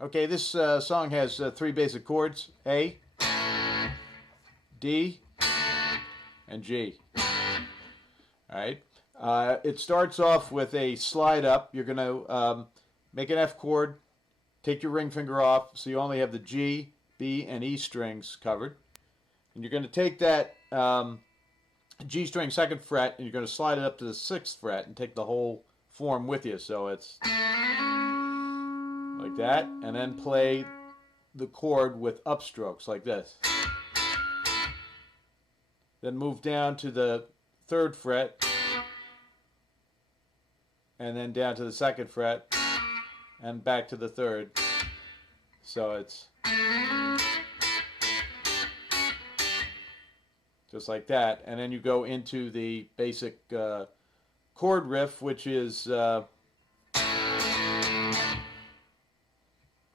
Okay, this song has three basic chords: A, D, and G. All right. It starts off with a slide up. You're going to make an F chord, take your ring finger off, so you only have the G, B, and E strings covered. And you're going to take that G string second fret, and you're going to slide it up to the sixth fret and take the whole form with you. So it's like that, and then play the chord with upstrokes like this. Then move down to the third fret, and then down to the second fret, and back to the third. So it's just like that, and then you go into the basic chord riff, which is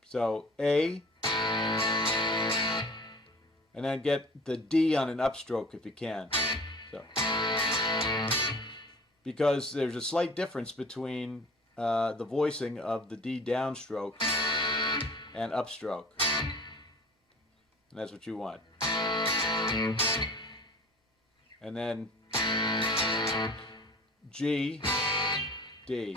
so A, and then get the D on an upstroke if you can. So, because there's a slight difference between the voicing of the D downstroke and upstroke, and that's what you want. And then G, D.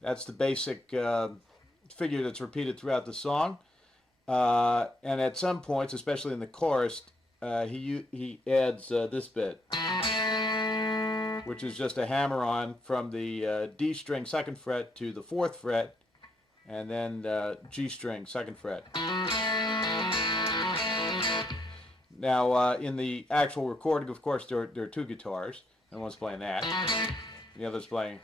That's the basic figure that's repeated throughout the song. And at some points, especially in the chorus, he adds this bit, which is just a hammer-on from the D string second fret to the fourth fret, and then G string second fret. Now, in the actual recording, of course, there are two guitars, and one's playing that, the other's playing.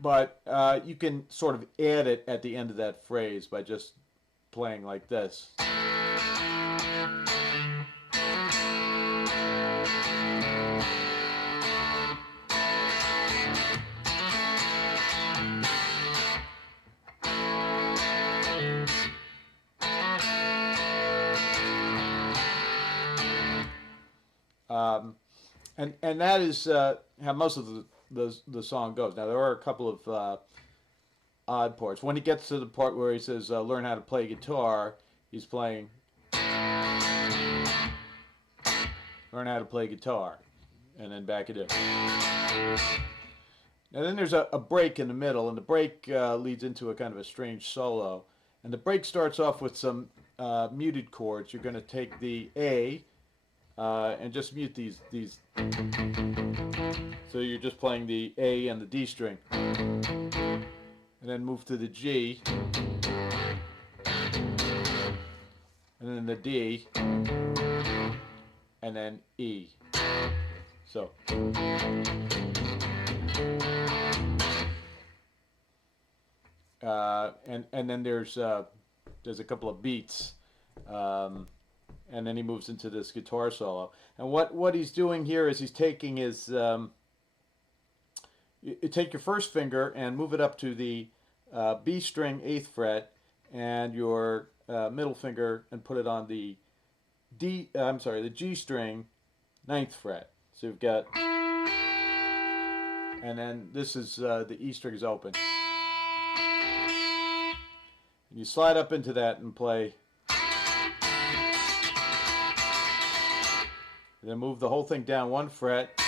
But you can sort of add it at the end of that phrase by just playing like this. And that is how most of the song goes. Now there are a couple of odd parts. When he gets to the part where he says learn how to play guitar, he's playing learn how to play guitar, and then back it in. Now then there's a break in the middle, and the break leads into a kind of a strange solo. And the break starts off with some muted chords. You're going to take the A and just mute these. So you're just playing the A and the D string. And then move to the G. And then the D. And then E. So. And then there's a couple of beats. And then he moves into this guitar solo. And what he's doing here is he's taking his you take your first finger and move it up to the B string 8th fret, and your middle finger and put it on the the G string 9th fret. So you've got, and then this is the E string is open. And you slide up into that and play. And then move the whole thing down 1 fret,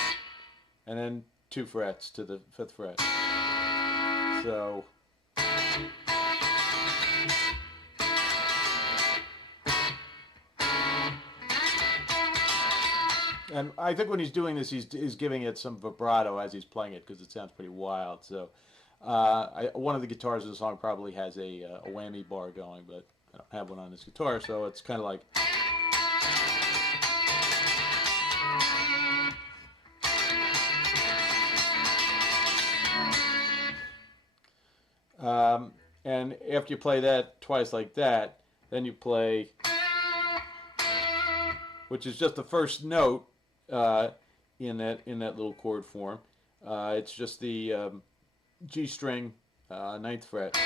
and then 2 frets to the 5th fret. So. And I think when he's doing this, he's giving it some vibrato as he's playing it, because it sounds pretty wild. So one of the guitars in the song probably has a whammy bar going, but I don't have one on this guitar, so it's kind of like. And after you play that twice like that, then you play, which is just the first note in that little chord form. It's just the G string 9th fret.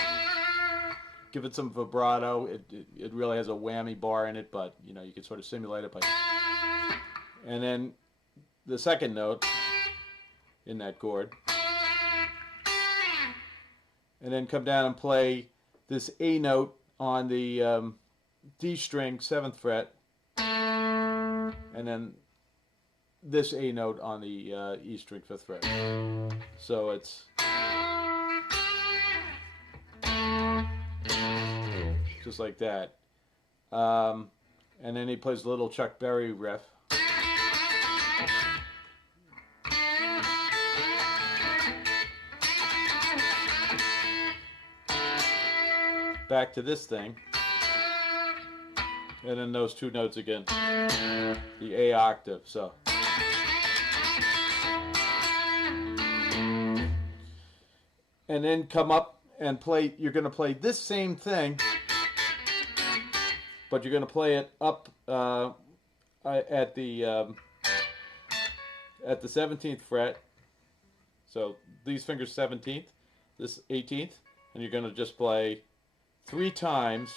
Give it some vibrato. It really has a whammy bar in it, but you know you can sort of simulate it by. and then the second note in that chord, and then come down and play this A note on the D string 7th fret, and then this A note on the E string 5th fret. So it's just like that. And then he plays a little Chuck Berry riff. Back to this thing. And then those two notes again. The A octave, so. And then come up and play, you're going to play this same thing, but you're going to play it up at the 17th fret. So these fingers 17th, this 18th, and you're going to just play 3 times.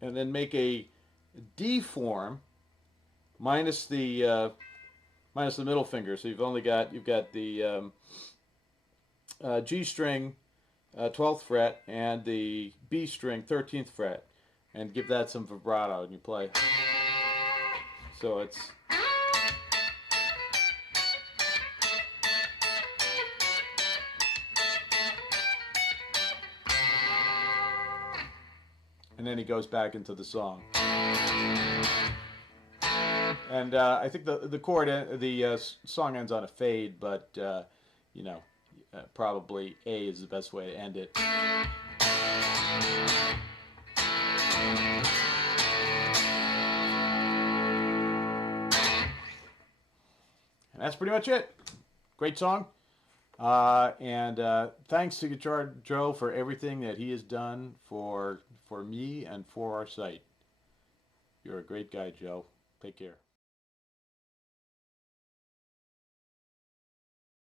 And then make a D form minus the middle finger. So you've got the G string 12th fret and the B string 13th fret, and give that some vibrato and you play. So it's and then he goes back into the song. And I think the chord, the song ends on a fade, but you know, probably A is the best way to end it. And that's pretty much it. Great song. And thanks to Guitar Joe for everything that he has done for me and for our site. You're a great guy, Joe. Take care.